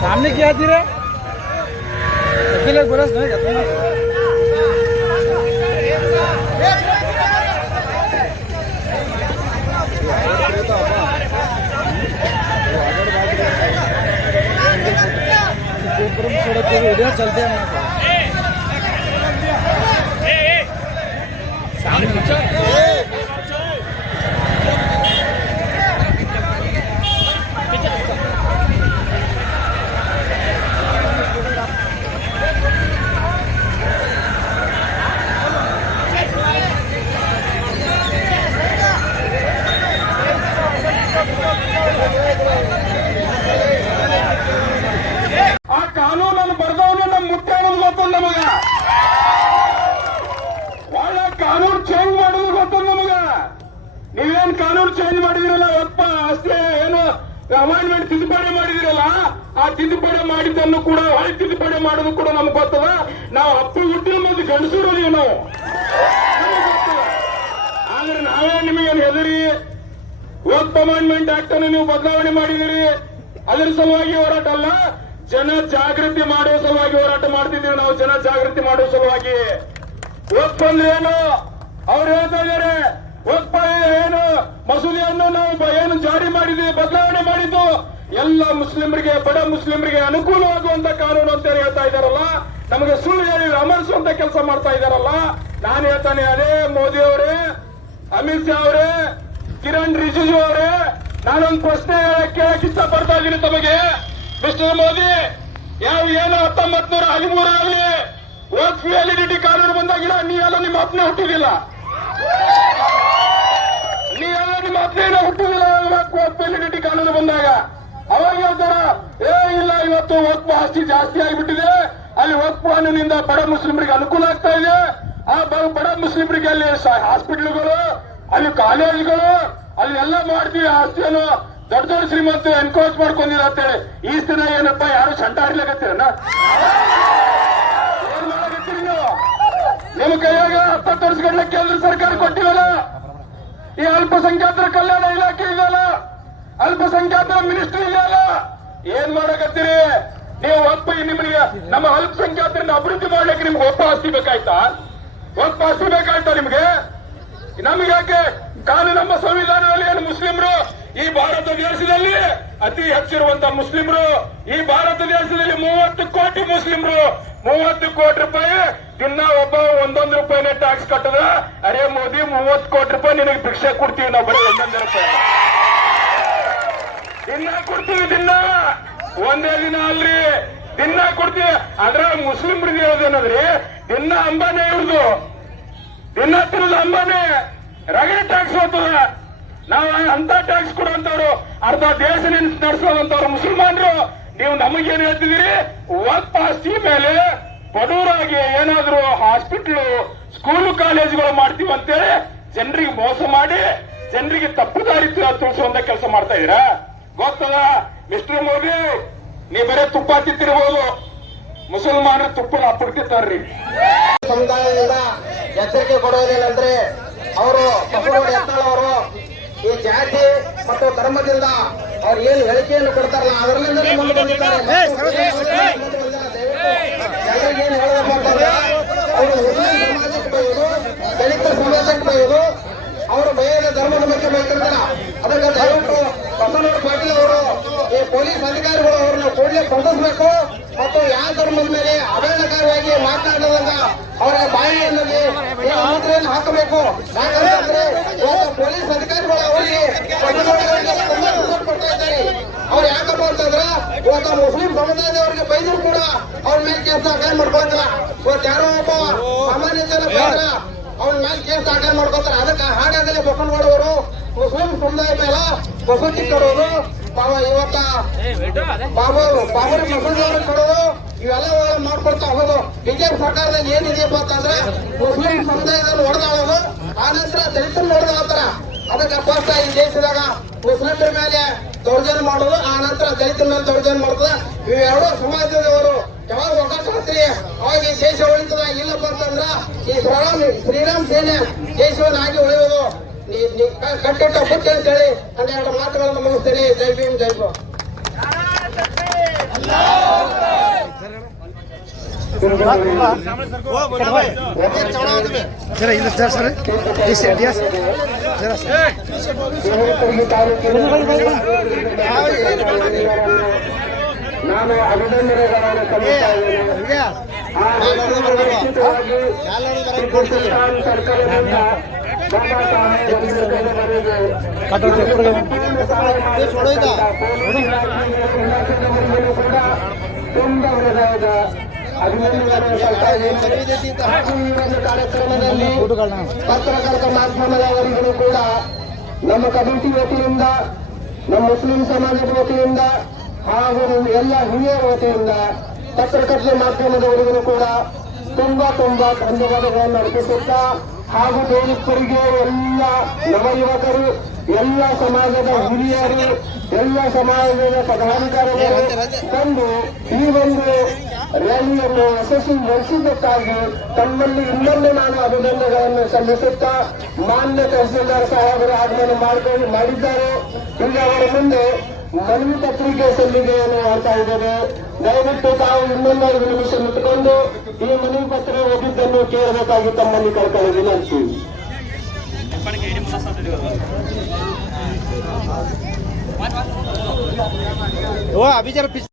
सामने क्या थी रे बरस नहीं उधर चलते हैं ಆ ಕಾನೂನನ್ನು ಬರೆದವನು ನಮ್ಮ ಮುಖ್ಯ ಅನ್ನೋದು ಗೊತ್ತಲ್ಲ ನಮಗ. ಒಳ್ಳೆ ಕಾನೂನು ಚೇಂಜ್ ಮಾಡೋದು ಗೊತ್ತಲ್ಲ ನಮಗ. ನೀವೇನ್ ಕಾನೂನು ಚೇಂಜ್ ಮಾಡಿದಿರಲ್ಲ ಒಪ್ಪ ಅಷ್ಟೇ ಏನು ಅಮೆಂಡ್ಮೆಂಟ್ ತಿದ್ದುಪಡಿ ಮಾಡಿದಿರಲ್ಲ, ಆ ತಿದ್ದುಪಡಿ ಮಾಡಿದ್ದನ್ನು ಕೂಡ ಹೊಳೆ ತಿದ್ದುಪಡಿ ಮಾಡೋದು ಕೂಡ ನಮ್ಗೆ ಗೊತ್ತದ. ನಾವು ಅಪ್ಪು ಹುಟ್ಟಿನ ಮಂದಿ ಗಂಡಸರು ನೀವು ನಾವು ಆದ್ರೆ ನಾವೇ ನಿಮಗೇನು ಹೆದರಿ ವಕ್ಫ್ ಅಮೆಂಡ್ಮೆಂಟ್ ಆಕ್ಟ್ ಅನ್ನು ನೀವು ಬದಲಾವಣೆ ಮಾಡಿದಿರಿ. ಅದರ ಸಲುವಾಗಿ ಹೋರಾಟ ಅಲ್ಲ, ಜನ ಜಾಗೃತಿ ಮಾಡುವ ಸಲುವಾಗಿ ಹೋರಾಟ ಮಾಡ್ತಿದ್ದೀವಿ ನಾವು. ಜನ ಜಾಗೃತಿ ಮಾಡುವ ಸಲುವಾಗಿ ವಕ್ಫ್ ಅಂದ್ರೆ ಏನು ಅವ್ರು ಹೇಳ್ತಾ ಇದ್ದಾರೆ. ವಕ್ಫ್ ಏನು ಮಸೂದೆಯನ್ನು ನಾವು ಏನು ಜಾರಿ ಮಾಡಿದ್ವಿ, ಬದಲಾವಣೆ ಮಾಡಿದ್ದು ಎಲ್ಲ ಮುಸ್ಲಿಮರಿಗೆ, ಬಡ ಮುಸ್ಲಿಮರಿಗೆ ಅನುಕೂಲವಾಗುವಂತ ಕಾನೂನು ಅಂತ ಹೇಳ್ತಾ ಇದ್ದಾರಲ್ಲ. ನಮಗೆ ಸುಳ್ಳು ಹೇಳಿ ಅಮರಿಸುವಂತ ಕೆಲಸ ಮಾಡ್ತಾ ಇದ್ದಾರಲ್ಲ. ನಾನು ಹೇಳ್ತಾನೆ, ಅದೇ ಮೋದಿ ಅವರೇ, ಅಮಿತ್ ಶಾ ಅವರೇ, ಕಿರಣ್ ರಿಜಿಜು ಅವರೇ, ನಾನೊಂದು ಪ್ರಶ್ನೆ ಕೇಳಕ್ ಇಷ್ಟ ಪಡ್ತಾ ಇದ್ದೀನಿ ತಮಗೆ. ಮಿಸ್ಟರ್ ಮೋದಿ, ಏನು 1913ರಲ್ಲಿ ವಕ್ಫ್ ವ್ಯಾಲಿಡಿಟಿ ಕಾನೂನು ಬಂದಾಗಿಲ್ಲ, ನೀವೆಲ್ಲ ನಿಮ್ಮ ಅಪ್ಪನೇ ಹುಟ್ಟಿದಿಲ್ಲ, ನೀವೆಲ್ಲ ನಿಮ್ಮ ಅಪ್ಪನೇ ಹುಟ್ಟಿದಿಲ್ಲ. ವಕ್ಫ್ ವ್ಯಾಲಿಡಿಟಿ ಕಾನೂನು ಬಂದಾಗ ಅವಾಗ ಹೇಳ್ತಾರ, ಇಲ್ಲ ಇವತ್ತು ವಕ್ಫ್ ಆಸ್ತಿ ಜಾಸ್ತಿ ಆಗಿಬಿಟ್ಟಿದೆ, ಅಲ್ಲಿ ವಕ್ಫ್ ಕಾನೂನಿಂದ ಬಡ ಮುಸ್ಲಿಮರಿಗೆ ಅನುಕೂಲ ಆಗ್ತಾ ಇದೆ. ಆ ಬಡ ಮುಸ್ಲಿಮರಿಗೆ ಅಲ್ಲಿ ಹಾಸ್ಪಿಟಲ್ಗಳು, ಅಲ್ಲಿ ಕಾಲೇಜ್ಗಳು, ಅಲ್ಲಿ ಎಲ್ಲ ಮಾಡ್ತೀವಿ, ಆಸ್ತಿಯನ್ನು ದೊಡ್ಡ ದೊಡ್ಡ ಶ್ರೀಮಂತರು ಎನ್ಕ್ರೋಚ್ ಮಾಡ್ಕೊಂಡಿರ ಅಂತೇಳಿ. ಈ ದಿನ ಏನಪ್ಪ ಯಾರು ಸಂಟ ಆಡ್ಲಿಕತ್ತೀರನ? ಏನ್ ಮಾಡಕತ್ತೀರಿ ನೀವು? ನಿಮ್ಮ ಕೈಯಾಗ 70 ವರ್ಷಗಳ ಕೇಂದ್ರ ಸರ್ಕಾರ ಕೊಟ್ಟಿವಲ್ಲ, ಈ ಅಲ್ಪಸಂಖ್ಯಾತರ ಕಲ್ಯಾಣ ಇಲಾಖೆ ಇದೆಯಲ್ಲ, ಅಲ್ಪಸಂಖ್ಯಾತರ ಮಿನಿಸ್ಟ್ರಿ ಇದೆಯಲ್ಲ, ಏನ್ ಮಾಡಕತ್ತೀರಿ ನೀವು? ವಕ್ಫ್ ನಿಮಗೆ ನಮ್ಮ ಅಲ್ಪಸಂಖ್ಯಾತರನ್ನ ಅಭಿವೃದ್ಧಿ ಮಾಡ್ಲಿಕ್ಕೆ ನಿಮ್ಗೆ ಒಪ್ಪ ಆಸ್ತಿ ಬೇಕಾಯ್ತಾ? ವಕ್ಫ್ ಆಸ್ತಿ ಬೇಕಾಯ್ತಾ ನಿಮ್ಗೆ? ನಮ್ಗೆ ಯಾಕೆ ಕಾನೂನು? ನಮ್ಮ ಸಂವಿಧಾನದಲ್ಲಿ ಏನು ಮುಸ್ಲಿಮರು ಈ ಭಾರತ ದೇಶದಲ್ಲಿ ಅತಿ ಹೆಚ್ಚಿರುವಂತ ಮುಸ್ಲಿಮರು, ಈ ಭಾರತ ದೇಶದಲ್ಲಿ 30 ಕೋಟಿ ಮುಸ್ಲಿಮರು, 30 ಕೋಟಿ ರೂಪಾಯಿ ದಿನ ಒಬ್ಬ 1 ರೂಪಾಯಿನೇ ಟ್ಯಾಕ್ಸ್ ಕಟ್ಟದ. ಅರೇ ಮೋದಿ, 30 ಕೋಟಿ ರೂಪಾಯಿ ನಿನಗೆ ಭಿಕ್ಷೆ ಕೊಡ್ತೀವಿ ನಾವು, ಬರೀ 1 ರೂಪಾಯಿ ದಿನ ಕೊಡ್ತೀವಿ. ದಿನ ಒಂದೇ ದಿನ ಅಲ್ರಿ, ದಿನ ಕೊಡ್ತೀವಿ. ಅದ್ರ ಮುಸ್ಲಿಮ್ರಿಗೆ ಹೇಳೋದೇನದ್ರಿ, ದಿನ ಅಂಬಾನೆ ಇವ್ರದು, ದಿನ ತಿನ್ನದ ಅಂಬಾನೆ ರಗಡೆ ಟ್ಯಾಕ್ಸ್ ಹೋಗ್ತದ. ನಾವು ಅಂತ ಟ್ಯಾಕ್ಸ್ ಕೊಡುವಂತವ್ರು, ಅರ್ಧ ದೇಶ ನಡೆಸೋದಂತವ್ರು ಮುಸಲ್ಮಾನರು. ನೀವು ನಮಗೇನು ಹೇಳ್ತಿದ್ದೀರಿ? ವಕ್ಫ್ ಆಸ್ತಿ ಮೇಲೆ ಬಡವರಾಗಿ ಏನಾದ್ರು ಹಾಸ್ಪಿಟ್ಲು, ಸ್ಕೂಲು, ಕಾಲೇಜುಗಳು ಮಾಡ್ತೀವಿ ಅಂತೇಳಿ ಜನರಿಗೆ ಮೋಸ ಮಾಡಿ ಜನರಿಗೆ ತಪ್ಪು ದಾರಿ ತೋರಿಸುವಂತ ಕೆಲಸ ಮಾಡ್ತಾ ಇದೀರಾ? ಗೊತ್ತದ ಮಿಸ್ಟರ್ ಮೋದಿ, ನೀ ಬರೇ ತುಪ್ಪ ತಿತ್ತಿರ್ಬೋದು, ಮುಸಲ್ಮಾನರು ತುಪ್ಪನ ಅಪ್ಪಡ್ತಿರ್ತಾರ್ರಿ. ಸಮುದಾಯದಿಂದ ಎಚ್ಚರಿಕೆ ಕೊಡುವುದೇನಂದ್ರೆ, ಅವರು ಬಸವನಗೌಡ ಯತ್ನಾಳ್ ಅವರು ಈ ಜಾತಿ ಮತ್ತು ಧರ್ಮದಿಂದ ಅವ್ರು ಏನು ಹೇಳಿಕೆಯನ್ನು ಕೊಡ್ತಾರಲ್ಲ ಅದರಿಂದ ಮುಂದೆ ಬಂದಿದ್ದಾರೆ. ಜನರಿಗೆ ಏನು ಹೇಳಬೇಕು ಅಂತಂದ್ರೆ, ಅವರು ಮುಸ್ಲಿಂ ಸಮಾಜಕ್ಕೆ ಬೈಯೋದು, ದಲಿತ ಸಮಾಜಕ್ಕೆ ಬೈಯೋದು, ಅವರು ಬಯದ ಧರ್ಮದ ಬಗ್ಗೆ ಬೈತಿರ್ತಾರ. ಅದಕ್ಕೆ ದಯವಿಟ್ಟು ಬಸವನಗೌಡ ಪಾಟೀಲ್ ಅವರು ಈ ಪೊಲೀಸ್ ಅಧಿಕಾರಿಗಳು ಅವ್ರನ್ನ ಕೂಡಲೇ ಬಂಧಿಸಬೇಕು ಮತ್ತು ಯಾವ ಧರ್ಮದ ಮೇಲೆ ಅವಹೇಳನಕಾರಿಯಾಗಿ ಮಾತನಾಡದಂಗ ಅವರ ಬಾಯಿಯಲ್ಲಿ ಮುದ್ರೆಯನ್ನು ಹಾಕಬೇಕು. ಯಾಕಂತಂದ್ರೆ ಪೊಲೀಸ್ ಅಧಿಕಾರಿಗಳು ಅವರಿಗೆ ತುಂಬಾ ಸಪೋರ್ಟ್ ಕೊಡ್ತಾ ಇದ್ದಾರೆ. ಅವ್ರು ಯಾಕಪ್ಪ ಅಂತಂದ್ರೆ ಇವತ್ತು ಮುಸ್ಲಿಂ ಸಮುದಾಯದವರಿಗೆ ಬೈದ್ರು ಕೂಡ ಅವ್ರ ಮೇಲೆ ಕೇಸ್ ದಾಖಲೆ ಮಾಡ್ಕೊಳ್ತಾರ. ಇವತ್ತು ಯಾರೋ ಒಬ್ಬ ಸಾಮಾನ್ಯ ಜನ ಬೈದ್ರ ಅವ್ರ ಮೇಲೆ ಕೇಸ್ ದಾಖಲೆ ಮಾಡ್ಕೊತಾರ. ಅದಕ್ಕೆ ಹಾಗಾಗಲೇ ಬಸವನಗೌಡ ಅವರು ಮುಸ್ಲಿಂ ಸಮುದಾಯ ಮೇಲೆ ಮಸೂತಿ ಕೊಡೋದು, ಇವತ್ತ ಬಾಬರಿ ಮಸೂದಿಯನ್ನು ಕೊಡೋದು, ಇವೆಲ್ಲ ಮಾಡ್ಕೊಳ್ತಾ ಹೋಗೋದು. ಬಿಜೆಪಿ ಸರ್ಕಾರದಲ್ಲಿ ಏನಿದೆಯಪ್ಪ ಅಂತಂದ್ರೆ ಮುಸ್ಲಿಂ ಸಮುದಾಯದಲ್ಲಿ ಹೊಡೆದಾಳೋದು, ಆನಂತರ ದಲಿತರನ್ನು ಹೊಡೆದಾಳ್ತಾರ. ಅದಕ್ಕೆ ಫಸ್ಟ್ ಈ ದೇಶದಾಗ ಮುಸ್ಲಿಮರ ಮೇಲೆ ದೌರ್ಜನ್ಯ ಮಾಡೋದು, ಆ ನಂತರ ದಲಿತರ ಮೇಲೆ ದೌರ್ಜನ್ಯ ಮಾಡೋದು. ಇವೆರಡೂ ಸಮಾಜದವರು ಯಾವಾಗ ಒಗ್ಗಟ್ಟು ಹಾಕ್ರಿ ಅವಾಗ ಈ ದೇಶ ಉಳಿತದ. ಇಲ್ಲಪ್ಪ ಅಂತಂದ್ರ ಈ ಶ್ರೀರಾಮ್ ಸೇನೆ ದೇಶವನ್ನು ಆಗಿ ಉಳಿಯೋದು ಕಟ್ಟಿಟ್ಟ ಬುತ್ತಿ ಅಂತೇಳಿ ಒಂದೆರಡು ಮಾತುಗಳನ್ನು ಮುಗಿಸ್ತೇನೆ. ಜೈ ಭೀಮ್ ಜೈ ಭೀಮ್. जरा इधर सर सर यस यस जरा ನಾನು ಅಭಿನಂದನೆಗಳನ್ನು ಸಲ್ಲಿಸ್ತಾ ಇದ್ದೇನೆ. ಸರ್ಕಾರದಿಂದ ಬಾಬಾ ಸಾಹೇಬ್ ಅಂಬೇಡ್ಕರ್ ಅವರಿಗೆ ಕೂಡ ತುಂಬಾ ಹೃದಯದ ಅಭಿನಂದನೆಗಳನ್ನು ಸಲ್ಲಿಸ್ತಾ ಇದ್ದೇನೆ. ಹಾಗೂ ಈ ಒಂದು ಕಾರ್ಯಕ್ರಮದಲ್ಲಿ ಪತ್ರಕರ್ತ ಮಾಧ್ಯಮದವರಿಗೂ ಕೂಡ ನಮ್ಮ ಕಮಿಟಿ ವತಿಯಿಂದ, ನಮ್ಮ ಮುಸ್ಲಿಂ ಸಮಾಜದ ವತಿಯಿಂದ ಹಾಗೂ ಎಲ್ಲ ಹಿರಿಯರ ವತಿಯಿಂದ ಪತ್ರಕರ್ತ ಮಾಧ್ಯಮದವರಿಗೂ ಕೂಡ ತುಂಬಾ ಧನ್ಯವಾದಗಳನ್ನು ಅರ್ಪಿಸುತ್ತಾ, ಹಾಗೂ ದೇವಸ್ಥರಿಗೆ ಎಲ್ಲ ನವಯುವಕರು, ಎಲ್ಲ ಸಮಾಜದ ಹಿರಿಯರು, ಎಲ್ಲ ಸಮಾಜದ ಪದಾಧಿಕಾರಿಗಳು ಬಂದು ಈ ಒಂದು ರ್ಯಾಲಿಯನ್ನು ಯಶಸ್ವಿಗೊಳಿಸಿದ್ದಕ್ಕಾಗಿ ತಮ್ಮಲ್ಲಿ ಇನ್ನೊಂದು ನಾನು ಅಭಿನಂದನೆಗಳನ್ನು ಸಲ್ಲಿಸುತ್ತಾ, ಮಾನ್ಯ ತಹಸೀಲ್ದಾರ್ ಸಾಹೇಬರು ಆಗಮನ ಮಾಡಿದ್ದಾರೆ. ಈಗ ಅವರ ಮುಂದೆ ಮನವಿ ಪತ್ರಿಕೆ ಸಲ್ಲಿಕೆಯನ್ನು ಮಾಡ್ತಾ ಇದ್ದೇವೆ. ದಯವಿಟ್ಟು ತಾವು ಇನ್ನೊಂದು 5 ನಿಮಿಷ ನಿಂತುಕೊಂಡು ಈ ಮನವಿ ಪತ್ರ ಓದಿದ್ದನ್ನು ಕೇಳಬೇಕಾಗಿ ತಮ್ಮಲ್ಲಿ ಕಳ್ಕೊಳ್ಳೋ ವಿನಂತಿ. वो अभी जरा